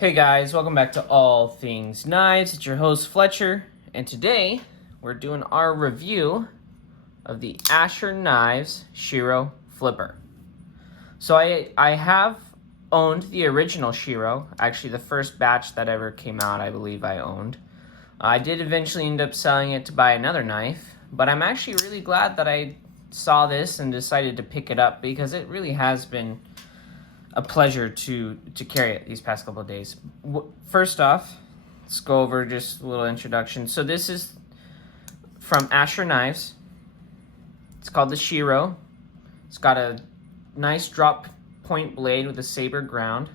Hey guys, welcome back to All Things Knives. It's your host Fletcher, and today we're doing our review of the Asher Knives Spiro Flipper. So I have owned the original Spiro, actually the first batch that ever came out I believe I owned. I did eventually end up selling it to buy another knife, but I'm actually really glad that I saw this and decided to pick it up because it really has been a pleasure to carry it these past couple of days. First off, let's go over just a little introduction. So this is from Asher Knives. It's called the Spiro. It's got a nice drop point blade with a saber ground.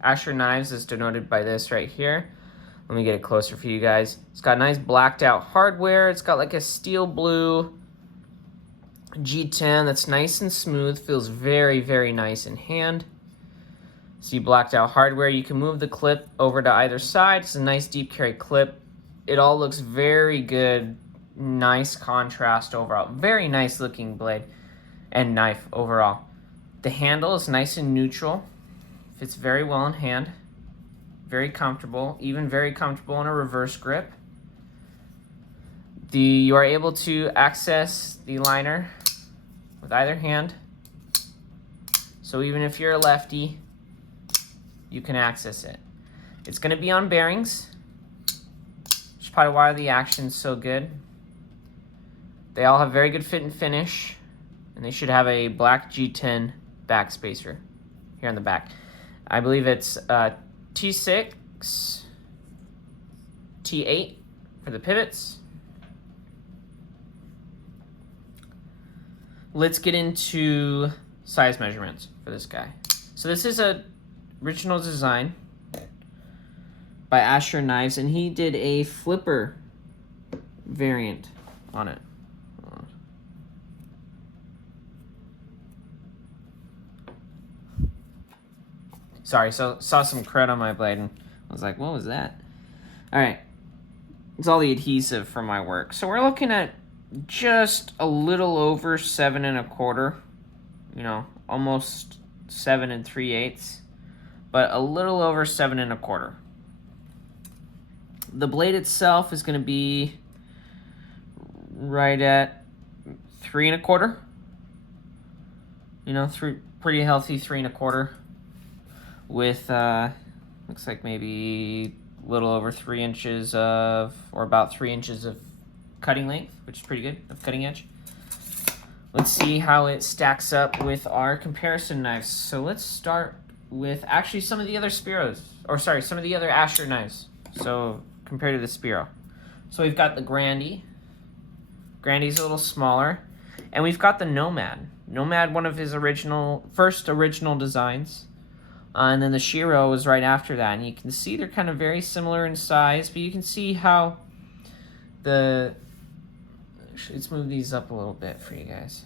Asher Knives is denoted by this right here. Let me get it closer for you guys. It's got nice blacked out hardware. It's got like a steel blue G10 that's nice and smooth. Feels very, very nice in hand. See blacked out hardware. You can move the clip over to either side. It's a nice deep carry clip. It all looks very good. Nice contrast overall. Very nice looking blade and knife overall. The handle is nice and neutral. Fits very well in hand. Very comfortable. Even very comfortable in a reverse grip. You are able to access the liner with either hand. So even if you're a lefty, you can access it. It's going to be on bearings, which is probably why the action's so good. They all have very good fit and finish, and they should have a black G10 back spacer here on the back. I believe it's T6, T8 for the pivots. Let's get into size measurements for this guy. So this is a original design by Asher Knives, and he did a flipper variant on it. Sorry, so saw some crud on my blade, and I was like, what was that? All right, it's all the adhesive from my work. So we're looking at just a little over 7 1/4, almost 7 3/8. But a little over 7 1/4. The blade itself is going to be right at 3 1/4. Pretty healthy 3 1/4 with looks like maybe a little over 3 inches or about 3 inches of cutting length, which is pretty good, of cutting edge. Let's see how it stacks up with our comparison knives. So let's start with actually some of the other some of the other Asher knives. So compared to the Spiro. So we've got the Grandy. Grandy's a little smaller. And we've got the Nomad. Nomad, one of his first original designs. And then the Spiro was right after that. And you can see they're kind of very similar in size, but you can see how let's move these up a little bit for you guys.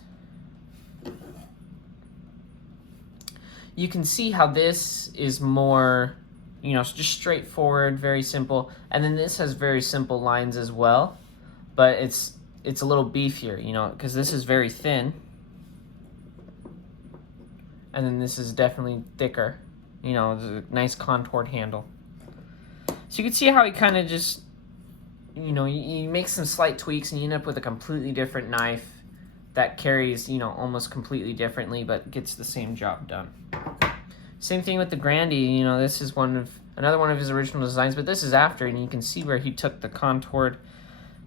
You can see how this is more, just straightforward, very simple. And then this has very simple lines as well. But it's a little beefier, because this is very thin. And then this is definitely thicker. It's a nice contoured handle. So you can see how he kind of just, you make some slight tweaks and you end up with a completely different knife that carries, almost completely differently, but gets the same job done. Same thing with the Grandy. This is another one of his original designs, but this is after, and you can see where he took the contoured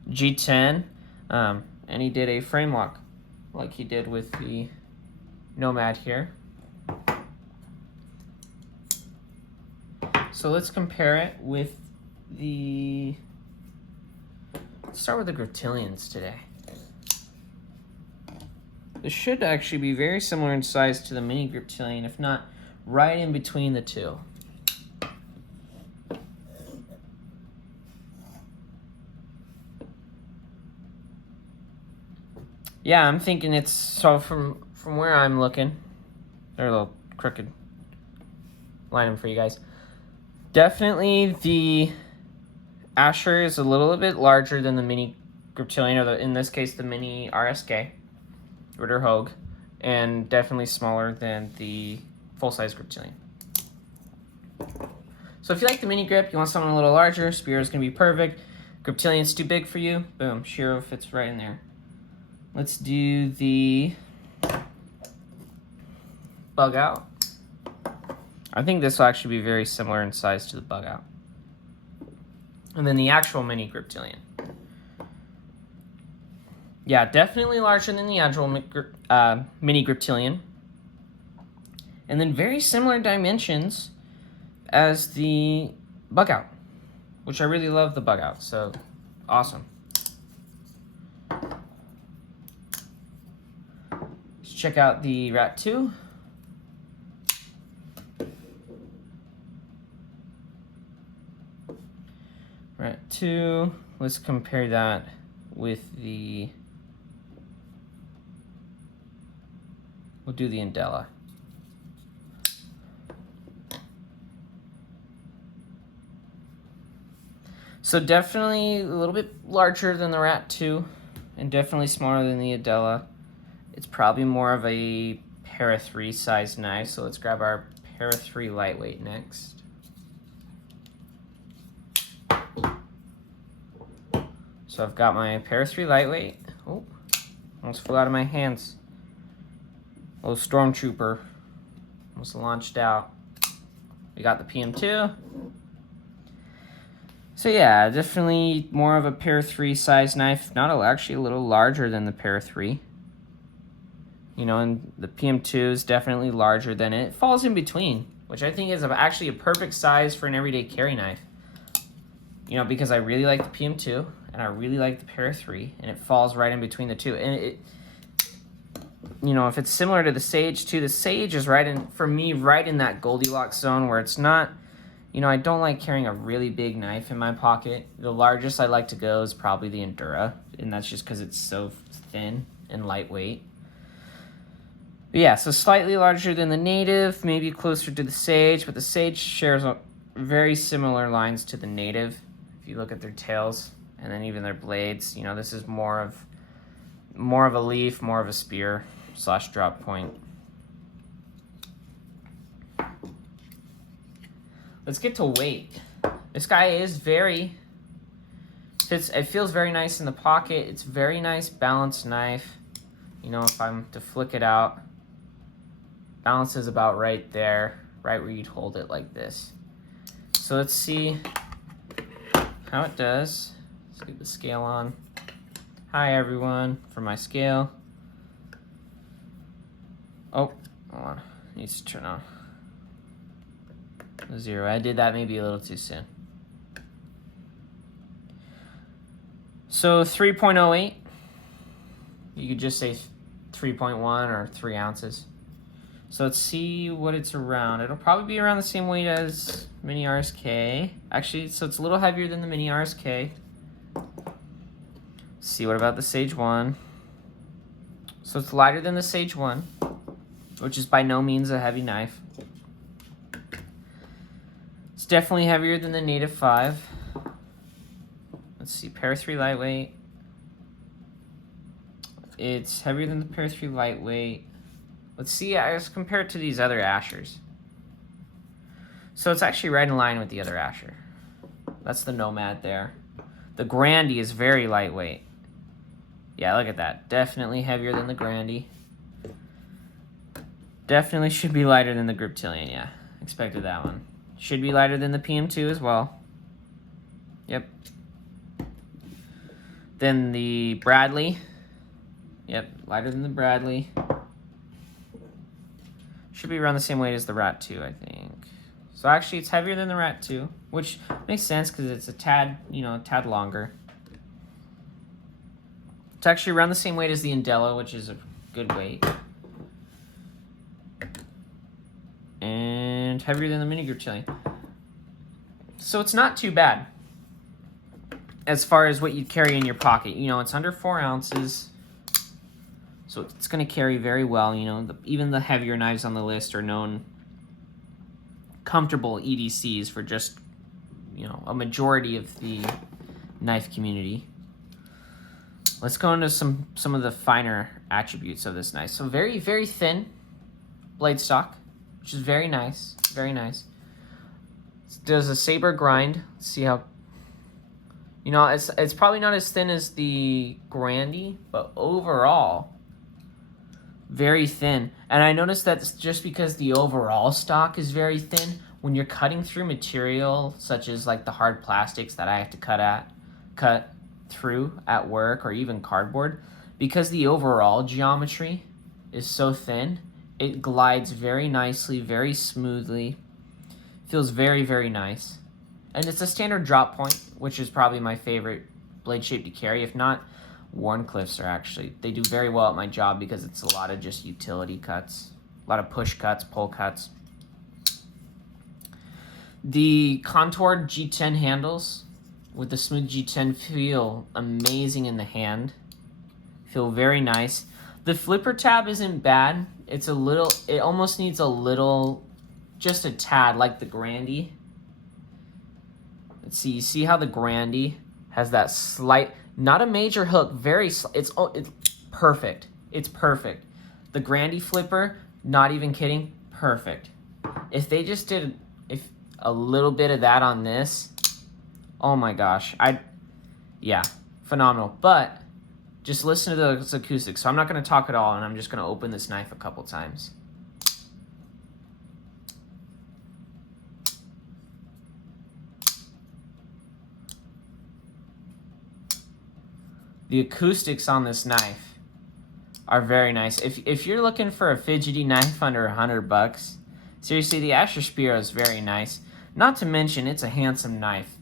G10, and he did a frame lock, like he did with the Nomad here. So let's compare it with let's start with the Griptilians today. This should actually be very similar in size to the mini Griptilian, if not right in between the two. Yeah, I'm thinking it's, so from where I'm looking, they're a little crooked. Line them for you guys. Definitely the Asher is a little bit larger than the mini Griptilian, or in this case the mini RSK, Ritter Hogue, and definitely smaller than the full-size Griptilian. So if you like the mini grip, you want something a little larger, Spiro's gonna be perfect. Griptilian's too big for you, boom, Shiro fits right in there. Let's do the bug out. I think this will actually be very similar in size to the bug out. And then the actual mini Griptilian. Yeah, definitely larger than the actual mini Griptilian. And then very similar dimensions as the bug out, which I really love the bug out, so awesome. Let's check out the Rat 2. Rat 2, let's compare that with the, we'll do the Indela. So definitely a little bit larger than the Rat 2 and definitely smaller than the Indela. It's probably more of a Para 3 size knife, so let's grab our Para 3 lightweight next. So I've got my Para 3 lightweight. Oh, almost flew out of my hands. Little Stormtrooper almost launched out. We got the PM2. So yeah, definitely more of a Para 3 size knife, not actually a little larger than the Para 3. You know, and the PM2 is definitely larger than it. It falls in between, which I think is actually a perfect size for an everyday carry knife. You know, because I really like the PM2 and I really like the Para 3, and it falls right in between the two. And it, you know, if it's similar to the Sage too, the Sage is right in, for me, right in that Goldilocks zone where it's not, you know, I don't like carrying a really big knife in my pocket. The largest I like to go is probably the Endura, and that's just because it's so thin and lightweight. But yeah, so slightly larger than the Native, maybe closer to the Sage, but the Sage shares very similar lines to the Native. If you look at their tails and then even their blades, you know, this is more of a leaf, more of a spear / drop point. Let's get to weight. This guy is it feels very nice in the pocket. It's very nice balanced knife. You know, if I'm to flick it out, balance is about right there, right where you'd hold it like this. So let's see how it does. Let's get the scale on. Hi everyone, for my scale. Oh, hold on, needs to turn on. 0, I did that maybe a little too soon. So 3.08, you could just say 3.1 or 3 ounces. So let's see what it's around. It'll probably be around the same weight as Mini RSK. Actually, so it's a little heavier than the Mini RSK. Let's see, what about the Sage 1? So it's lighter than the Sage 1, which is by no means a heavy knife. It's definitely heavier than the Native 5. Let's see, Para 3 lightweight. It's heavier than the Para 3 lightweight. Let's see, let's compare it to these other Ashers. So it's actually right in line with the other Asher. That's the Nomad there. The Grandy is very lightweight. Yeah, look at that. Definitely heavier than the Grandy. Definitely should be lighter than the Griptilian, yeah. Expected that one. Should be lighter than the PM2 as well. Yep. Then the Bradley. Yep, lighter than the Bradley. Should be around the same weight as the Rat 2, I think. So actually it's heavier than the Rat 2, which makes sense because it's a tad, you know, a tad longer. It's actually around the same weight as the Indela, which is a good weight. And heavier than the Mini Griptilian. So it's not too bad as far as what you'd carry in your pocket. You know, it's under 4 ounces. So it's going to carry very well. You know, even the heavier knives on the list are known comfortable EDCs for just, you know, a majority of the knife community. Let's go into some of the finer attributes of this knife. So very, very thin blade stock, which is very nice, very nice. Does a saber grind. Let's see how, it's probably not as thin as the Grandy, but overall, very thin. And I noticed that's just because the overall stock is very thin. When you're cutting through material, such as like the hard plastics that I have to cut through at work, or even cardboard, because the overall geometry is so thin, it glides very nicely, very smoothly. Feels very, very nice. And it's a standard drop point, which is probably my favorite blade shape to carry. If not, Warncliffs they do very well at my job because it's a lot of just utility cuts. A lot of push cuts, pull cuts. The contoured G10 handles with the smooth G10 feel amazing in the hand. Feel very nice. The flipper tab isn't bad. It almost needs a little, just a tad like the Grandy. Let's see, you see how the Grandy has that slight, not a major hook, it's perfect. It's perfect. The Grandy flipper, not even kidding, perfect. If they just did a little bit of that on this, oh my gosh, yeah, phenomenal. But just listen to those acoustics. So I'm not going to talk at all, and I'm just going to open this knife a couple times. The acoustics on this knife are very nice. If you're looking for a fidgety knife under $100, seriously, the Asher Spiro is very nice. Not to mention, it's a handsome knife.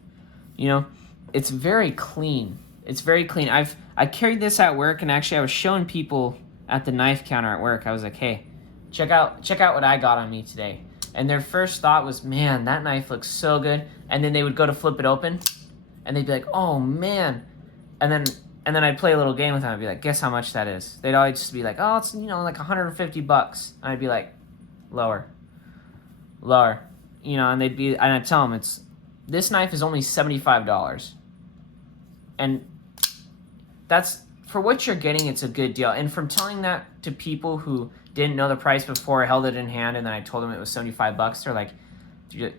It's very clean. It's very clean. I carried this at work, and actually I was showing people at the knife counter at work. I was like, hey, check out what I got on me today. And their first thought was, man, that knife looks so good. And then they would go to flip it open, and they'd be like, oh man. And then I'd play a little game with them. I'd be like, guess how much that is? They'd always just be like, oh, it's like $150. And I'd be like, lower. And I'd tell them this knife is only $75. And that's, for what you're getting, it's a good deal. And from telling that to people who didn't know the price before, held it in hand, and then I told them it was $75,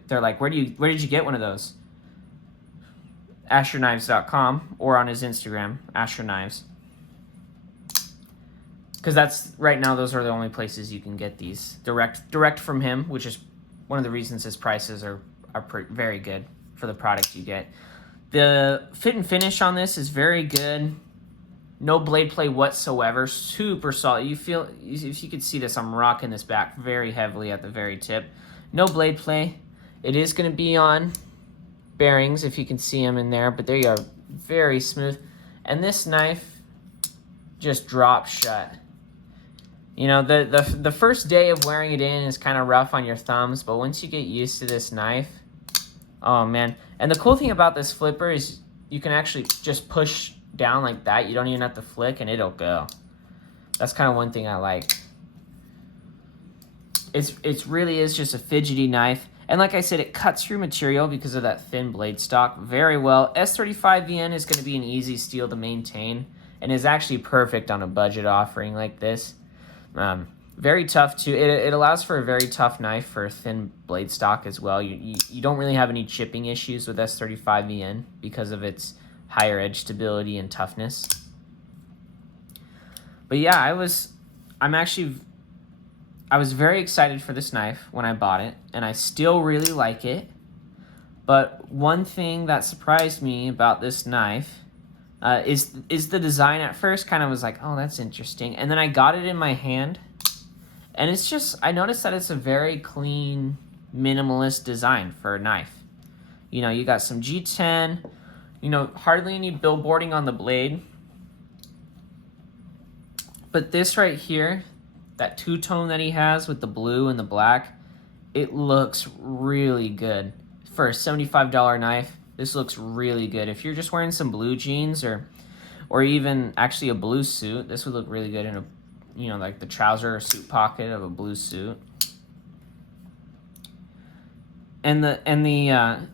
they're like, where did you get one of those? AsherKnives.com, or on his Instagram, Asher Knives. Because that's, right now, those are the only places you can get these. Direct from him, which is one of the reasons his prices are very good for the product you get. The fit and finish on this is very good. No blade play whatsoever. Super solid. If you could see this, I'm rocking this back very heavily at the very tip. No blade play. It is going to be on bearings, if you can see them in there, but there you are. Very smooth. And this knife just drops shut. The first day of wearing it in is kind of rough on your thumbs, but once you get used to this knife, oh man. And the cool thing about this flipper is you can actually just push down like that. You don't even have to flick, and it'll go. That's kind of one thing I like. It really is just a fidgety knife. And like I said, it cuts through material because of that thin blade stock very well. S35VN is going to be an easy steel to maintain and is actually perfect on a budget offering like this. Very tough too. It allows for a very tough knife for a thin blade stock as well. You don't really have any chipping issues with S35VN because of its higher edge stability and toughness. But yeah, I was very excited for this knife when I bought it, and I still really like it. But one thing that surprised me about this knife is the design. At first kind of was like, oh, that's interesting. And then I got it in my hand, and it's just, I noticed that it's a very clean, minimalist design for a knife. You got some G10, hardly any billboarding on the blade. But this right here, that two-tone that he has with the blue and the black, it looks really good. For a $75 knife, this looks really good. If you're just wearing some blue jeans or even actually a blue suit, this would look really good in a, like the trouser or suit pocket of a blue suit. And the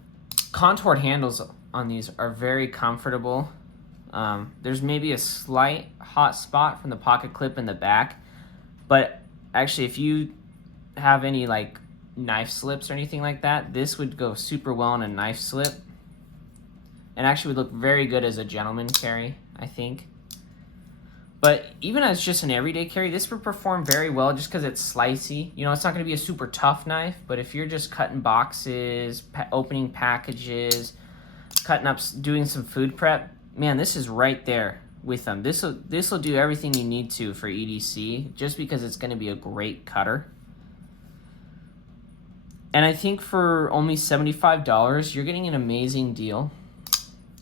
contoured handles on these are very comfortable. There's maybe a slight hot spot from the pocket clip in the back, but actually if you have any knife slips or anything like that, this would go super well in a knife slip. And actually would look very good as a gentleman carry, I think. But even as just an everyday carry, this would perform very well just because it's slicey. You know, it's not going to be a super tough knife, but if you're just cutting boxes, opening packages, cutting up, doing some food prep, man, this is right there with them. This will do everything you need to for EDC just because it's going to be a great cutter. And I think for only $75, you're getting an amazing deal,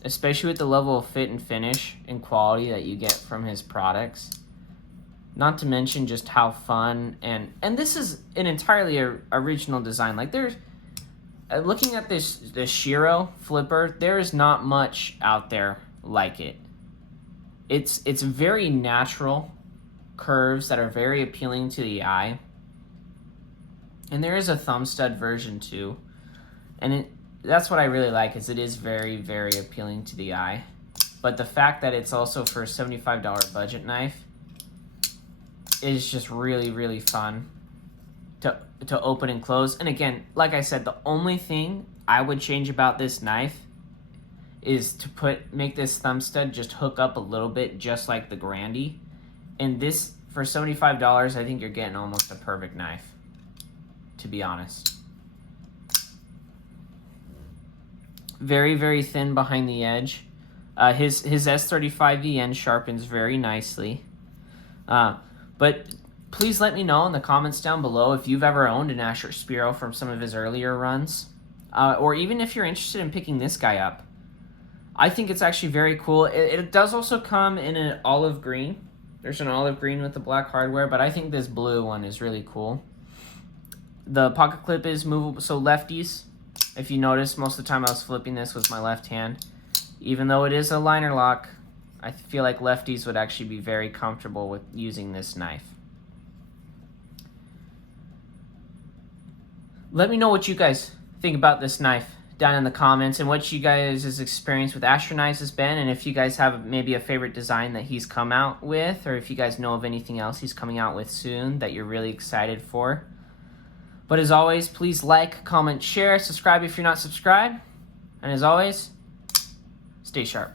especially with the level of fit and finish and quality that you get from his products. Not to mention just how fun, and this is an entirely original design. Like, there's looking at the Spiro flipper, there is not much out there like it. It's very natural curves that are very appealing to the eye. And there is a thumb stud version too. And that's what I really like, is it is very, very appealing to the eye. But the fact that it's also for a $75 budget knife is just really, really fun to open and close. And again, like I said, the only thing I would change about this knife is to make this thumb stud just hook up a little bit, just like the Grandy. And this, for $75, I think you're getting almost a perfect knife, to be honest. Very, very thin behind the edge. His S35V end sharpens very nicely. But please let me know in the comments down below if you've ever owned an Asher Spiro from some of his earlier runs. Or even if you're interested in picking this guy up. I think it's actually very cool. It does also come in an olive green. There's an olive green with the black hardware, but I think this blue one is really cool. The pocket clip is movable, so lefties, if you notice, most of the time I was flipping this with my left hand. Even though it is a liner lock, I feel like lefties would actually be very comfortable with using this knife. Let me know what you guys think about this knife down in the comments, and what you guys' experience with Asher knives has been, and if you guys have maybe a favorite design that he's come out with, or if you guys know of anything else he's coming out with soon that you're really excited for. But as always, please like, comment, share, subscribe if you're not subscribed. And as always, stay sharp.